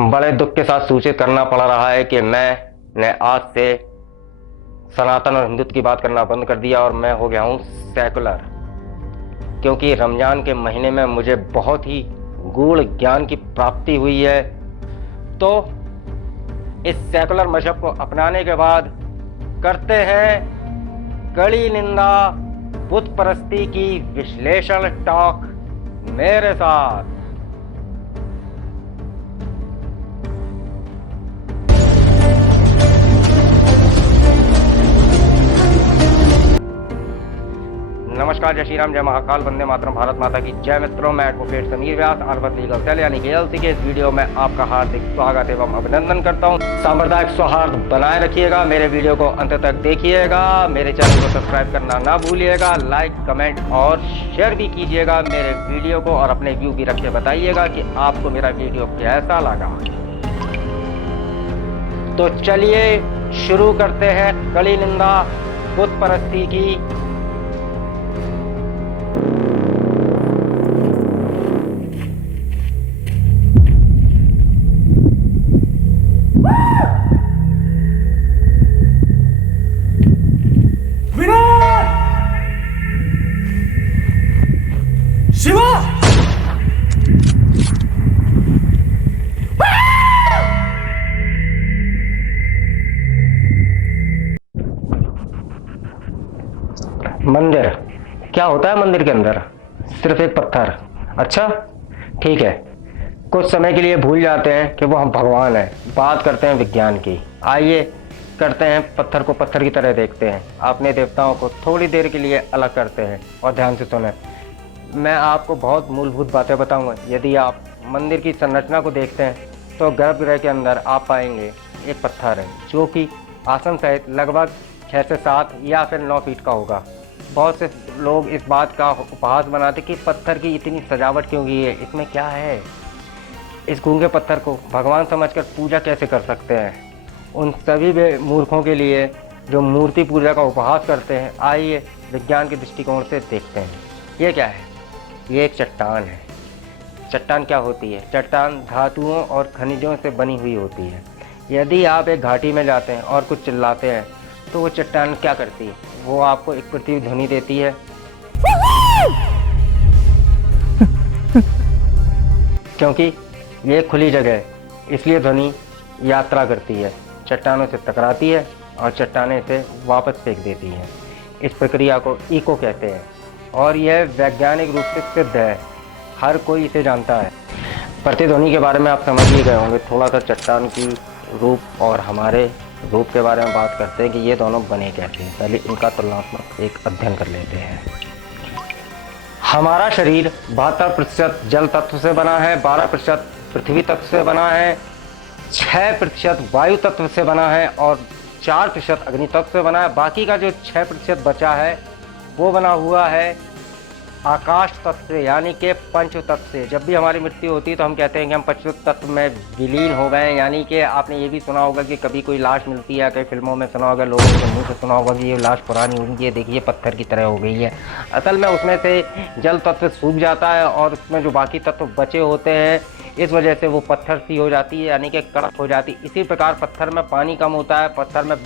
बड़े दुख के साथ सूचित करना पड़ रहा है कि मैंने आज से सनातन और हिंदुत्व की बात करना बंद कर दिया और मैं हो गया हूं सेकुलर। क्योंकि रमजान के महीने में मुझे बहुत ही गूढ़ ज्ञान की प्राप्ति हुई है। तो इस सेकुलर मजहब को अपनाने के बाद करते हैं कड़ी निंदा बुत परस्ती की विश्लेषण टॉक मेरे साथ। नमस्कार, जय श्री राम, जय महाकाल, वंदे मातरम, भारत माता की जय। मित्रों, मैं एडवोकेट समीर व्यास आलवत लीगल सेल यानी कि एलसी के इस वीडियो में आपका हार्दिक स्वागत एवं अभिनंदन करता हूं। सांप्रदायिक सौहार्द बनाए रखिएगा, मेरे वीडियो को अंत तक देखिएगा, मेरे चैनल को सब्सक्राइब करना ना भूलिएगा, लाइक कमेंट और शेयर भी कीजिएगा मेरे वीडियो को और अपने व्यू भी रख के बताइएगा कि आपको मेरा वीडियो कैसा लगा। तो चलिए शुरू करते हैं कड़ी निंदा बुत परस्ती की। मंदिर क्या होता है? मंदिर के अंदर सिर्फ एक पत्थर। अच्छा ठीक है, कुछ समय के लिए भूल जाते हैं कि वो हम भगवान हैं, बात करते हैं विज्ञान की। आइए करते हैं पत्थर को पत्थर की तरह देखते हैं, अपने देवताओं को थोड़ी देर के लिए अलग करते हैं। और ध्यान से सुने, मैं आपको बहुत मूलभूत बातें बताऊंगा। यदि आप मंदिर की संरचना को देखते हैं तो गर्भगृह के अंदर आप पाएंगे एक पत्थर है जो कि आसन सहित लगभग 6 से 7 या फिर 9 फीट का होगा। बहुत से लोग इस बात का उपहास बनाते कि पत्थर की इतनी सजावट क्यों की है, इसमें क्या है। इस गूंगे पत्थर को भगवान समझकर पूजा कैसे कर सकते हैं? उन सभी मूर्खों के लिए जो मूर्ति पूजा का उपहास करते हैं, आइए विज्ञान के दृष्टिकोण से देखते हैं। ये क्या है? ये एक चट्टान है। चट्टान क्या होती है? चट्टान धातुओं और खनिजों से बनी हुई होती है। यदि आप एक घाटी में जाते हैं और कुछ चिल्लाते हैं तो वो चट्टान क्या करती है? वो आपको एक प्रतिध्वनि देती है। क्योंकि ये खुली जगह है, इसलिए ध्वनि यात्रा करती है, चट्टानों से टकराती है और चट्टानें इसे वापस फेंक देती हैं। इस प्रक्रिया को इको कहते हैं और यह वैज्ञानिक रूप से सिद्ध है, हर कोई इसे जानता है। प्रतिध्वनि के बारे में आप समझ ही गए होंगे। थोड़ा सा चट्टान की रूप और हमारे रूप के बारे में बात करते हैं कि ये दोनों बने कैसे हैं। पहले इनका तुलनात्मक एक अध्ययन कर लेते हैं। हमारा शरीर 72% जल तत्व से बना है, 12% पृथ्वी तत्व से बना है, 6% वायु तत्व से बना है और 4% अग्नि तत्व से बना है। बाकी का जो 6% बचा है वो बना हुआ है आकाश तत्व से, यानी कि पंच तत्व से। जब भी हमारी मृत्यु होती है तो हम कहते हैं कि हम पंच तत्व में विलीन हो गए। यानी कि आपने ये भी सुना होगा कि कभी कोई लाश मिलती है, कई फिल्मों में सुना होगा, लोगों के मुंह से सुना होगा कि ये लाश पुरानी होगी, ये देखिए पत्थर की तरह हो गई है। असल में उसमें से जल तत्व सूख जाता है और उसमें जो बाकी तत्व बचे होते हैं, इस वजह से वो पत्थर सी हो जाती है, यानी कि कड़क हो जाती है। इसी प्रकार पत्थर में पानी कम होता है, पत्थर में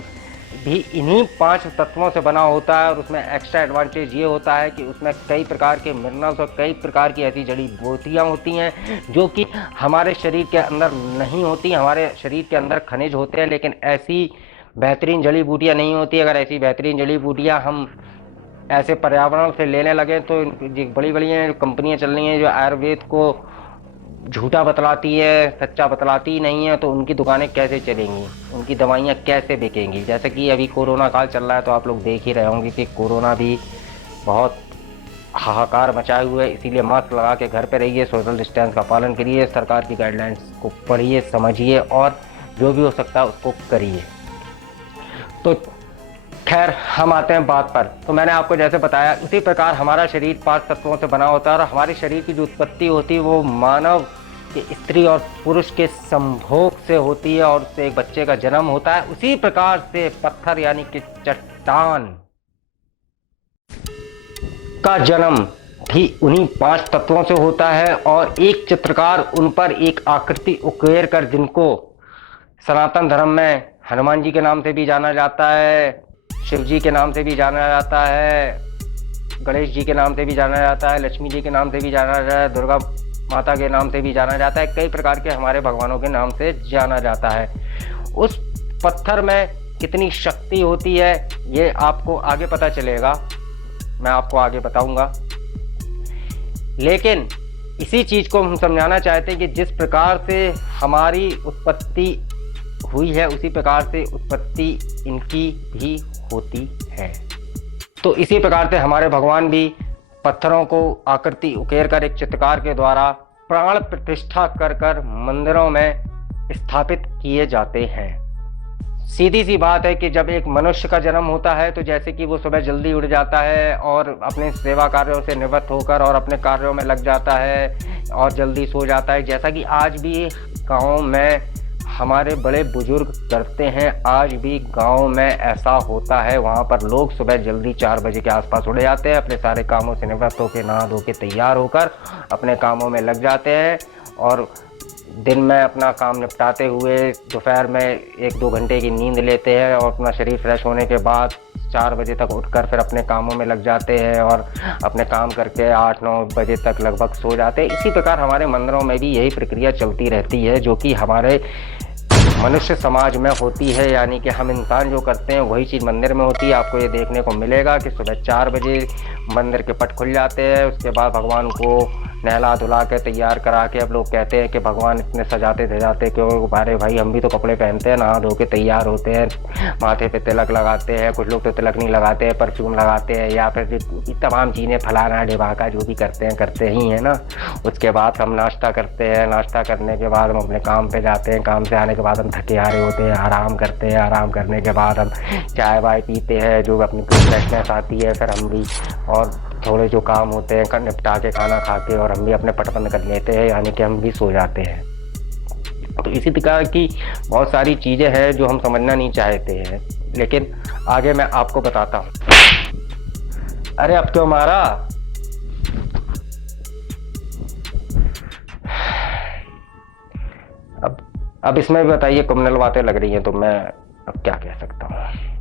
भी इन्हीं 5 तत्वों से बना होता है। और उसमें एक्स्ट्रा एडवांटेज ये होता है कि उसमें कई प्रकार के मिनरल्स और कई प्रकार की ऐसी जड़ी बूटियाँ होती हैं जो कि हमारे शरीर के अंदर नहीं होती। हमारे शरीर के अंदर खनिज होते हैं लेकिन ऐसी बेहतरीन जड़ी बूटियाँ नहीं होती। अगर ऐसी बेहतरीन जड़ी बूटियाँ हम ऐसे पर्यावरण से लेने लगे तो बड़ी बड़ी जो कंपनियाँ चल रही हैं जो आयुर्वेद को झूठा बतलाती है, सच्चा बतलाती नहीं है, तो उनकी दुकानें कैसे चलेंगी, उनकी दवाइयाँ कैसे बिकेंगी। जैसे कि अभी कोरोना काल चल रहा है तो आप लोग देख ही रहे होंगे कि कोरोना भी बहुत हाहाकार मचाए हुए है। इसीलिए मास्क लगा के घर पे रहिए, सोशल डिस्टेंस का पालन करिए, सरकार की गाइडलाइंस को पढ़िए, समझिए और जो भी हो सकता है उसको करिए। तो खैर, हम आते हैं बात पर। तो मैंने आपको जैसे बताया उसी प्रकार हमारा शरीर 5 तत्वों से बना होता है और हमारे शरीर की जो उत्पत्ति होती है वो मानव के स्त्री और पुरुष के संभोग से होती है और उससे एक बच्चे का जन्म होता है। उसी प्रकार से पत्थर यानी कि चट्टान का जन्म भी उन्हीं 5 तत्वों से होता है और एक चित्रकार उन पर एक आकृति उकेर कर, जिनको सनातन धर्म में हनुमान जी के नाम से भी जाना जाता है, शिव जी के नाम से भी जाना जाता है, गणेश जी के नाम से भी जाना जाता है, लक्ष्मी जी के नाम से भी जाना जाता है, दुर्गा माता के नाम से भी जाना जाता है, कई प्रकार के हमारे भगवानों के नाम से जाना जाता है। उस पत्थर में कितनी शक्ति होती है ये आपको आगे पता चलेगा, मैं आपको आगे बताऊंगा। लेकिन इसी चीज को हम समझाना चाहते हैं कि जिस प्रकार से हमारी उत्पत्ति हुई है उसी प्रकार से उत्पत्ति इनकी भी होती है। तो इसी प्रकार से हमारे भगवान भी पत्थरों को आकृति उकेर कर एक चित्रकार के द्वारा प्राण प्रतिष्ठा कर कर मंदिरों में स्थापित किए जाते हैं। सीधी सी बात है कि जब एक मनुष्य का जन्म होता है तो जैसे कि वो सुबह जल्दी उठ जाता है और अपने सेवा कार्यों से निवृत्त होकर और अपने कार्यों में लग जाता है और जल्दी सो जाता है, जैसा कि आज भी गाँव में हमारे बड़े बुजुर्ग करते हैं, आज भी गांव में ऐसा होता है। वहां पर लोग सुबह जल्दी 4 बजे के आसपास उठ जाते हैं, अपने सारे कामों से निवृत्त होकर नहा धो के तैयार होकर अपने कामों में लग जाते हैं और दिन में अपना काम निपटाते हुए दोपहर में 1-2 घंटे की नींद लेते हैं और अपना शरीर फ्रेश होने के बाद 4 बजे तक उठकर फिर अपने कामों में लग जाते हैं और अपने काम करके 8-9 बजे तक लगभग सो जाते हैं। इसी प्रकार हमारे मंदिरों में भी यही प्रक्रिया चलती रहती है, जो कि हमारे मनुष्य समाज में होती है, यानी कि हम इंसान जो करते हैं वही चीज़ मंदिर में होती है। आपको ये देखने को मिलेगा कि सुबह 4 बजे मंदिर के पट खुल जाते हैं, उसके बाद भगवान को नहला धुला के तैयार करा के, अब लोग कहते हैं कि भगवान इतने सजाते धजाते क्यों, अरे भाई हम भी तो कपड़े पहनते हैं, नहा धो के तैयार होते हैं, माथे पे तिलक लगाते हैं, कुछ लोग तो तिलक नहीं लगाते हैं, परफ्यूम लगाते हैं या फिर तमाम चीज़ें फलाना ढिबाका जो भी करते ही हैं ना। उसके बाद हम नाश्ता करते हैं, नाश्ता करने के बाद हम अपने काम पे जाते हैं, काम से आने के बाद हम थके हारे होते हैं, आराम करते हैं, आराम करने के बाद हम चाय वाय पीते हैं, जो अपनी फ्रेशनेस आती है, फिर हम भी और थोड़े जो काम होते हैं निपटा के खाना खा के और हम भी अपने पट बंद कर लेते हैं, यानी कि हम भी सो जाते हैं। तो इसी प्रकार की बहुत सारी चीज़ें हैं जो हम समझना नहीं चाहते हैं, लेकिन आगे मैं आपको बताता हूँ। अरे अब क्यों मारा? अब इसमें भी बताइए क्रिमिनल बातें लग रही हैं, तो मैं अब क्या कह सकता हूँ।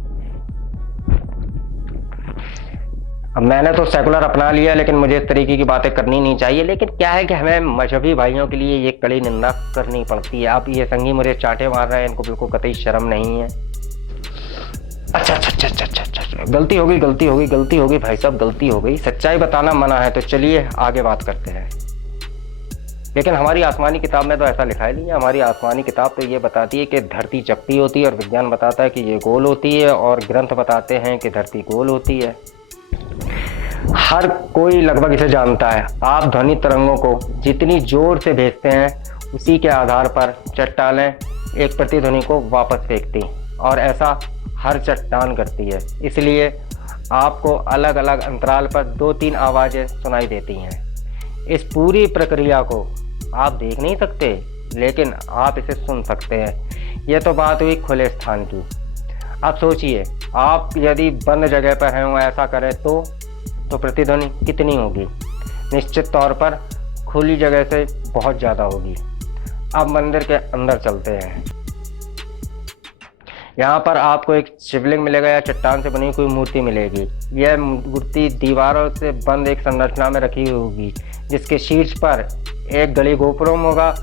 अब मैंने तो सेकुलर अपना लिया, लेकिन मुझे इस तरीके की बातें करनी नहीं चाहिए। लेकिन क्या है कि हमें मजहबी भाइयों के लिए ये कड़ी निंदा करनी पड़ती है। आप ये संगी मुझे चाटे मार रहे हैं, इनको बिल्कुल कतई शर्म नहीं है। अच्छा, गलती हो गई भाई साहब, गलती हो गई। सच्चाई बताना मना है, तो चलिए आगे बात करते हैं। लेकिन हमारी आसमानी किताब में तो ऐसा लिखा ही नहीं है। हमारी आसमानी किताब तो ये बताती है कि धरती चपटी होती है और विज्ञान बताता है कि ये गोल होती है, और ग्रंथ बताते हैं कि धरती गोल होती है। हर कोई लगभग इसे जानता है। आप ध्वनि तरंगों को जितनी जोर से भेजते हैं उसी के आधार पर चट्टानें एक प्रतिध्वनि को वापस फेंकती, और ऐसा हर चट्टान करती है। इसलिए आपको अलग अलग अंतराल पर 2-3 आवाज़ें सुनाई देती हैं। इस पूरी प्रक्रिया को आप देख नहीं सकते, लेकिन आप इसे सुन सकते हैं। यह तो बात हुई खुले स्थान की। अब सोचिए, आप यदि बंद जगह पर हैं और ऐसा करें तो प्रतिध्वनि कितनी होगी? निश्चित तौर पर खुली जगह से बहुत ज़्यादा होगी। अब मंदिर के अंदर चलते हैं। यहाँ पर आपको एक शिवलिंग मिलेगा या चट्टान से बनी कोई मूर्ति मिलेगी। यह मूर्ति दीवारों से बंद एक संरचना में रखी होगी, जिसके शीर्ष पर एक गली गोपुरम होगा।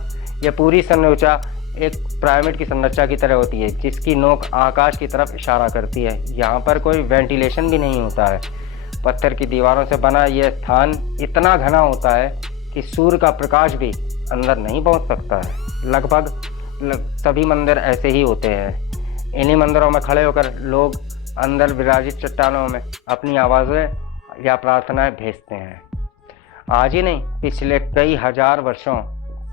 यह पूरी संरचना एक पिरामिड की संरचना की तरह होती है, जिसकी नोक आकाश की तरफ इशारा करती है। यहाँ पर कोई वेंटिलेशन भी नहीं होता है। पत्थर की दीवारों से बना यह स्थान इतना घना होता है कि सूर्य का प्रकाश भी अंदर नहीं पहुँच सकता है। लगभग सभी मंदिर ऐसे ही होते हैं। इन्हीं मंदिरों में खड़े होकर लोग अंदर विराजित चट्टानों में अपनी आवाज़ें या प्रार्थनाएं भेजते हैं। आज ही नहीं, पिछले कई हजार वर्षों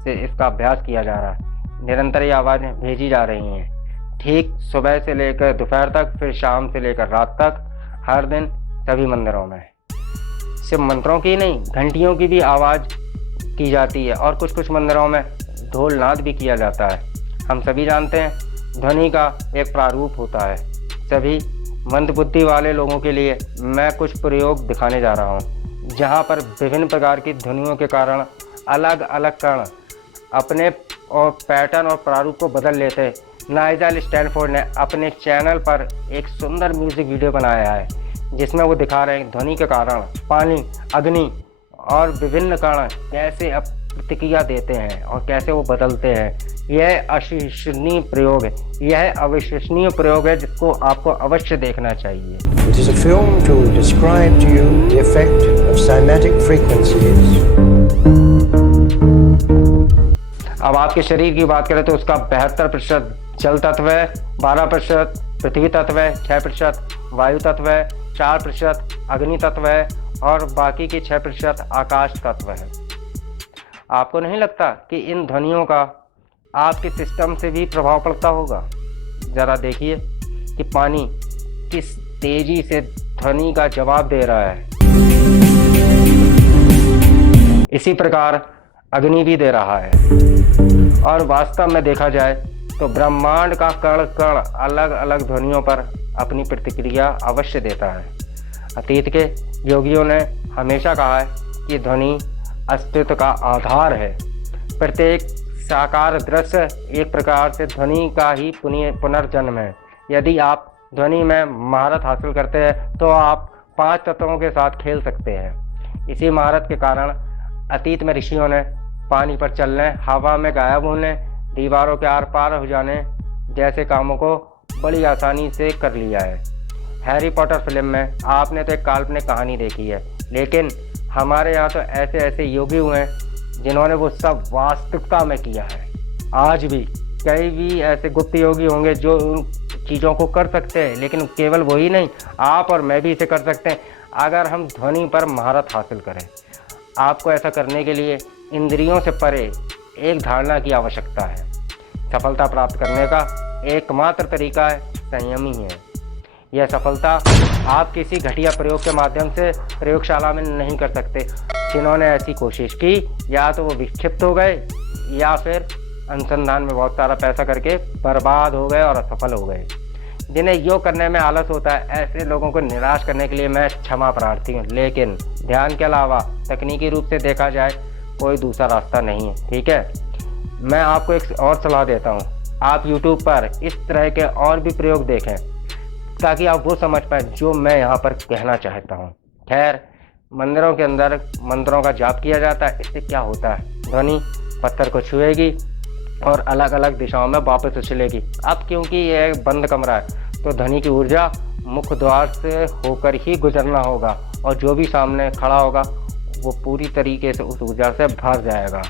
से इसका अभ्यास किया जा रहा है। निरंतर ये आवाज़ें भेजी जा रही हैं, ठीक सुबह से लेकर दोपहर तक, फिर शाम से लेकर रात तक, हर दिन सभी मंदिरों में। सिर्फ मंत्रों की नहीं, घंटियों की भी आवाज़ की जाती है, और कुछ कुछ मंदिरों में ढोल नाद भी किया जाता है। हम सभी जानते हैं ध्वनि का एक प्रारूप होता है। सभी मंदबुद्धि वाले लोगों के लिए मैं कुछ प्रयोग दिखाने जा रहा हूँ। जहाँ पर विभिन्न प्रकार की ध्वनियों के कारण अलग अलग कण अपने और पैटर्न और प्रारूप को बदल लेते हैं। नाइजल स्टैनफोर्ड ने अपने चैनल पर एक सुंदर म्यूजिक वीडियो बनाया है जिसमें वो दिखा रहे हैं ध्वनि के कारण पानी, अग्नि और विभिन्न कण कैसे अब प्रतिक्रिया देते हैं और कैसे वो बदलते हैं। यह अविश्वसनीय प्रयोग है, यह अविश्वसनीय प्रयोग है जिसको आपको अवश्य देखना चाहिए। It is a film to describe to you the effect of cymatic frequencies. अब आपके शरीर की बात करें तो उसका 72% जल तत्व है, 12% पृथ्वी तत्व है, 6% वायु तत्व है, 4% अग्नि तत्व है और बाकी के 6% आकाश तत्व है। आपको नहीं लगता कि इन ध्वनियों का आपके सिस्टम से भी प्रभाव पड़ता होगा? ज़रा देखिए कि पानी किस तेजी से ध्वनि का जवाब दे रहा है। इसी प्रकार अग्नि भी दे रहा है। और वास्तव में देखा जाए तो ब्रह्मांड का कण कण अलग अलग ध्वनियों पर अपनी प्रतिक्रिया अवश्य देता है। अतीत के योगियों ने हमेशा कहा है कि ध्वनि अस्तित्व का आधार है। प्रत्येक साकार दृश्य एक प्रकार से ध्वनि का ही पुनर्जन्म है। यदि आप ध्वनि में महारत हासिल करते हैं तो आप 5 तत्वों के साथ खेल सकते हैं। इसी महारत के कारण अतीत में ऋषियों ने पानी पर चलने, हवा में गायब होने, दीवारों के आर पार हो जाने जैसे कामों को बड़ी आसानी से कर लिया है। हैरी पॉटर फिल्म में आपने तो एक काल्पनिक कहानी देखी है, लेकिन हमारे यहाँ तो ऐसे ऐसे योगी हुए हैं जिन्होंने वो सब वास्तविकता में किया है। आज भी कई भी ऐसे गुप्त योगी होंगे जो उन चीज़ों को कर सकते हैं, लेकिन केवल वही नहीं, आप और मैं भी इसे कर सकते हैं अगर हम ध्वनि पर महारत हासिल करें। आपको ऐसा करने के लिए इंद्रियों से परे एक धारणा की आवश्यकता है। सफलता प्राप्त करने का एकमात्र तरीका है संयमी है। यह सफलता आप किसी घटिया प्रयोग के माध्यम से प्रयोगशाला में नहीं कर सकते। जिन्होंने ऐसी कोशिश की या तो वो विक्षिप्त हो गए या फिर अनुसंधान में बहुत सारा पैसा करके बर्बाद हो गए और असफल हो गए। जिन्हें योग करने में आलस होता है, ऐसे लोगों को निराश करने के लिए मैं क्षमा प्रार्थी हूँ, लेकिन ध्यान के अलावा तकनीकी रूप से देखा जाए कोई दूसरा रास्ता नहीं है। ठीक है, मैं आपको एक और सलाह देता हूँ, आप YouTube पर इस तरह के और भी प्रयोग देखें ताकि आप वो समझ पाए जो मैं यहाँ पर कहना चाहता हूँ। खैर, मंदिरों के अंदर मंत्रों का जाप किया जाता है। इससे क्या होता है, ध्वनि पत्थर को छुएगी और अलग अलग दिशाओं में वापस उछलेगी। अब क्योंकि यह एक बंद कमरा है तो ध्वनि की ऊर्जा मुख्य द्वार से होकर ही गुजरना होगा और जो भी सामने खड़ा होगा वो पूरी तरीके से उस ऊर्जा से भर जाएगा।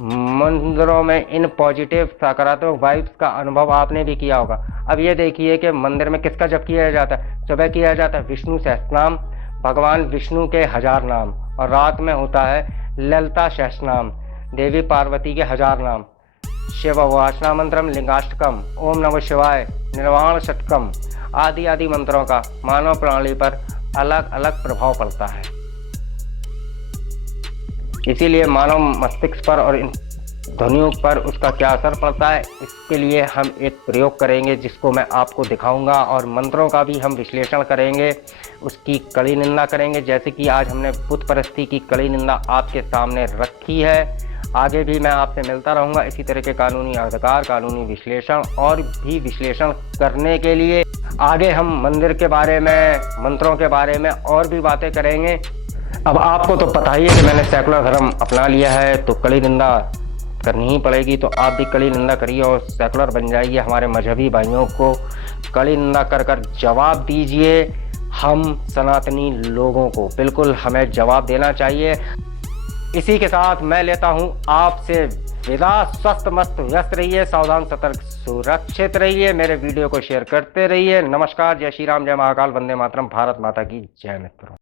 मंदिरों में इन पॉजिटिव सकारात्मक वाइब्स का अनुभव आपने भी किया होगा। अब ये देखिए कि मंदिर में किसका जप किया जाता है। सुबह किया जाता है विष्णु सहस्त्रनाम, भगवान विष्णु के 1000 नाम, और रात में होता है ललिता सहस्त्रनाम, देवी पार्वती के 1000 नाम, शिव उपासना मंत्रम, लिंगाष्टकम, ओम नमः शिवाय, निर्वाण षटकम आदि आदि मंत्रों का मानव प्रणाली पर अलग अलग प्रभाव पड़ता है। इसीलिए मानव मस्तिष्क पर और इन ध्वनियों पर उसका क्या असर पड़ता है, इसके लिए हम एक प्रयोग करेंगे जिसको मैं आपको दिखाऊंगा, और मंत्रों का भी हम विश्लेषण करेंगे, उसकी कड़ी निंदा करेंगे, जैसे कि आज हमने बुत परस्ती की कड़ी निंदा आपके सामने रखी है। आगे भी मैं आपसे मिलता रहूँगा इसी तरह के कानूनी अधिकार, कानूनी विश्लेषण और भी विश्लेषण करने के लिए। आगे हम मंदिर के बारे में, मंत्रों के बारे में और भी बातें करेंगे। अब आपको तो पता ही है कि मैंने सेकुलर धर्म अपना लिया है तो कड़ी निंदा करनी ही पड़ेगी, तो आप भी कड़ी निंदा करिए और सेकुलर बन जाइए। हमारे मजहबी भाइयों को कड़ी निंदा कर कर जवाब दीजिए। हम सनातनी लोगों को बिल्कुल हमें जवाब देना चाहिए। इसी के साथ मैं लेता हूं आपसे विदा। स्वस्थ मस्त व्यस्त रहिए, सावधान सतर्क सुरक्षित रहिए, मेरे वीडियो को शेयर करते रहिए। नमस्कार, जय श्री राम, जय महाकाल, वंदे मातरम, भारत माता की जय। मित्रों।